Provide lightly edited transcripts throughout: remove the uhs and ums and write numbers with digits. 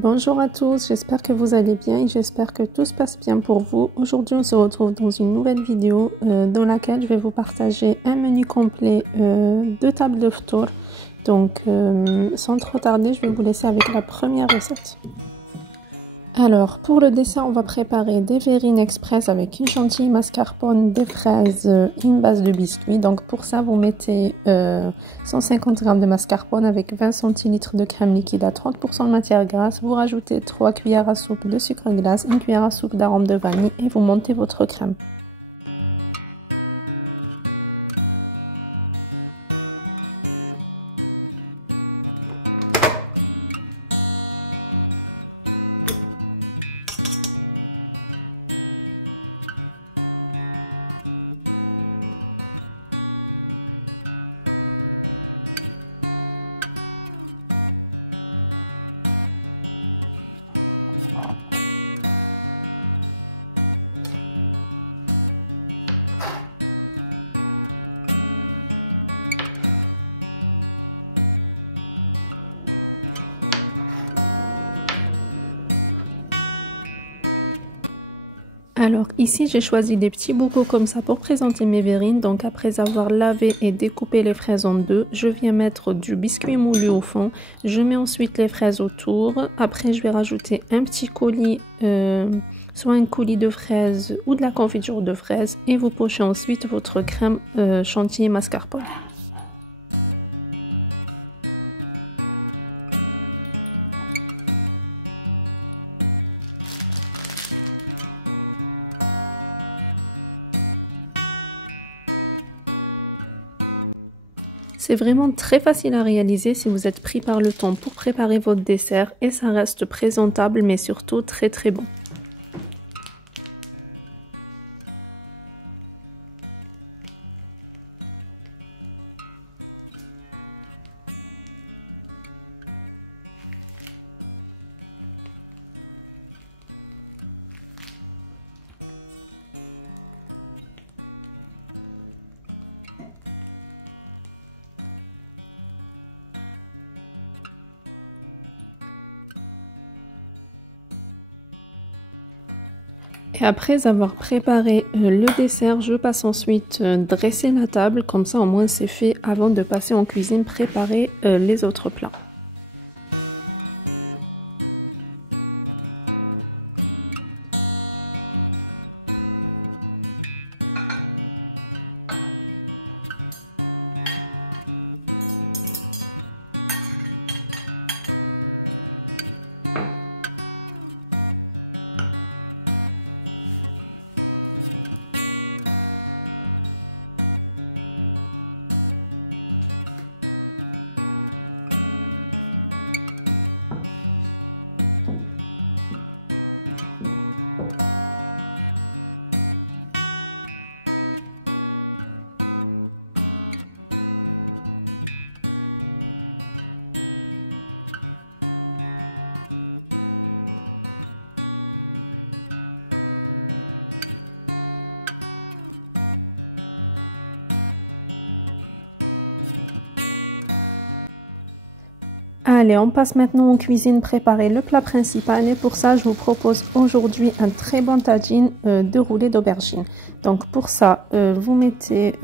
Bonjour à tous, j'espère que vous allez bien et j'espère que tout se passe bien pour vous. Aujourd'hui on se retrouve dans une nouvelle vidéo dans laquelle je vais vous partager un menu complet de table de ftour. Donc sans trop tarder, je vais vous laisser avec la première recette. Alors pour le dessert, on va préparer des verrines express avec une chantilly, mascarpone, des fraises, une base de biscuits. Donc pour ça, vous mettez 150 g de mascarpone avec 20 centilitres de crème liquide à 30% de matière grasse. Vous rajoutez 3 cuillères à soupe de sucre glace, une cuillère à soupe d'arôme de vanille et vous montez votre crème. Alors ici j'ai choisi des petits bobos comme ça pour présenter mes verrines. Donc après avoir lavé et découpé les fraises en deux, je viens mettre du biscuit moulu au fond. Je mets ensuite les fraises autour. Après je vais rajouter un petit coulis, soit un coulis de fraises ou de la confiture de fraises. Et vous pochez ensuite votre crème chantilly mascarpone. C'est vraiment très facile à réaliser si vous êtes pris par le temps pour préparer votre dessert et ça reste présentable mais surtout très bon. Et après avoir préparé le dessert, je passe ensuite dresser la table, comme ça au moins c'est fait avant de passer en cuisine préparer les autres plats. Allez, on passe maintenant en cuisine préparer le plat principal et pour ça je vous propose aujourd'hui un très bon tagine de roulé d'aubergines. Donc pour ça vous mettez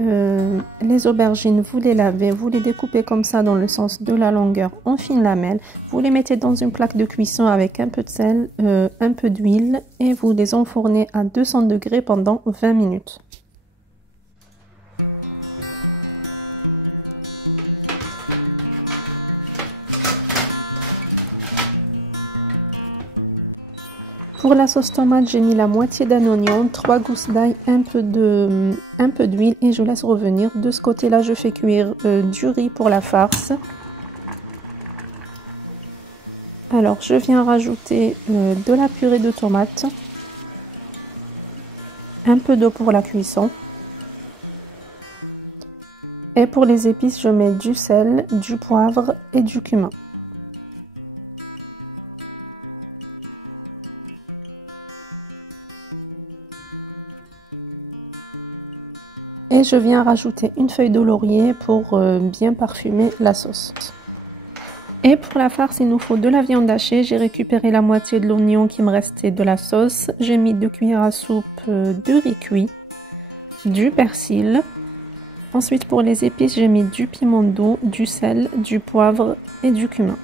les aubergines, vous les lavez, vous les découpez comme ça dans le sens de la longueur en fines lamelles, vous les mettez dans une plaque de cuisson avec un peu de sel, un peu d'huile et vous les enfournez à 200 degrés pendant 20 minutes. Pour la sauce tomate, j'ai mis la moitié d'un oignon, 3 gousses d'ail, un peu d'huile et je laisse revenir. De ce côté-là, je fais cuire du riz pour la farce. Alors, je viens rajouter de la purée de tomates, un peu d'eau pour la cuisson. Et pour les épices, je mets du sel, du poivre et du cumin. Et je viens rajouter une feuille de laurier pour bien parfumer la sauce. Et pour la farce, il nous faut de la viande hachée. J'ai récupéré la moitié de l'oignon qui me restait de la sauce. J'ai mis 2 cuillères à soupe de riz cuit, du persil. Ensuite pour les épices, j'ai mis du piment doux, du sel, du poivre et du cumin.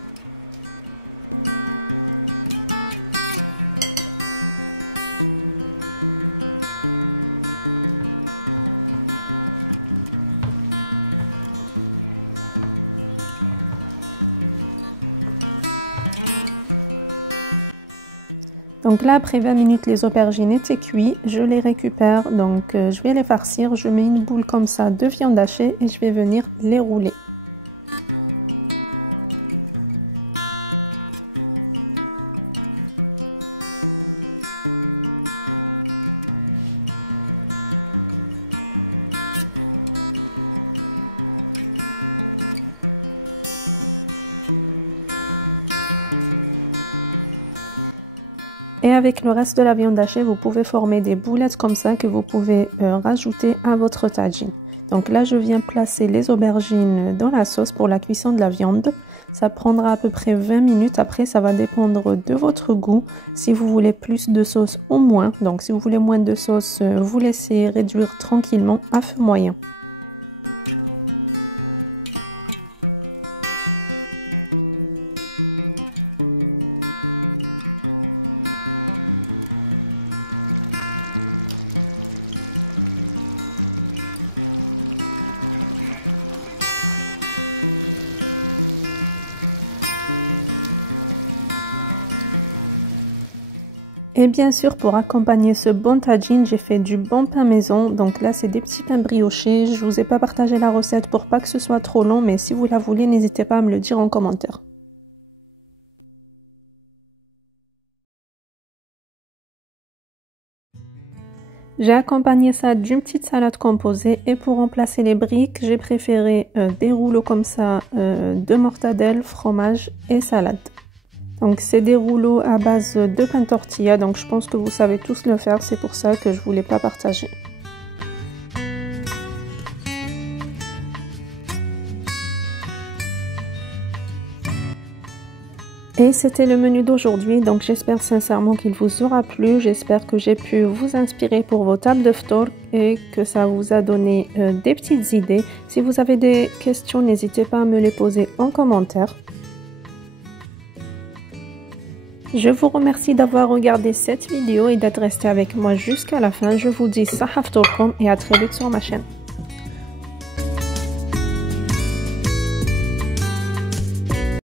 Donc là, après 20 minutes, les aubergines étaient cuites, je les récupère, donc je vais les farcir, je mets une boule comme ça de viande hachée et je vais venir les rouler. Et avec le reste de la viande hachée, vous pouvez former des boulettes comme ça que vous pouvez rajouter à votre tagine. Donc là, je viens placer les aubergines dans la sauce pour la cuisson de la viande. Ça prendra à peu près 20 minutes. Après, ça va dépendre de votre goût. Si vous voulez plus de sauce ou moins. Donc si vous voulez moins de sauce, vous laissez réduire tranquillement à feu moyen. Et bien sûr, pour accompagner ce bon tagine, j'ai fait du bon pain maison. Donc là, c'est des petits pains briochés. Je vous ai pas partagé la recette pour pas que ce soit trop long, mais si vous la voulez, n'hésitez pas à me le dire en commentaire. J'ai accompagné ça d'une petite salade composée et pour remplacer les briques, j'ai préféré des rouleaux comme ça de mortadelle, fromage et salade. Donc c'est des rouleaux à base de pain tortilla, donc je pense que vous savez tous le faire, c'est pour ça que je voulais pas partager. Et c'était le menu d'aujourd'hui, donc j'espère sincèrement qu'il vous aura plu, j'espère que j'ai pu vous inspirer pour vos tables de ftour et que ça vous a donné des petites idées. Si vous avez des questions, n'hésitez pas à me les poser en commentaire. Je vous remercie d'avoir regardé cette vidéo et d'être resté avec moi jusqu'à la fin. Je vous dis Saha Ftourkoum et à très vite sur ma chaîne.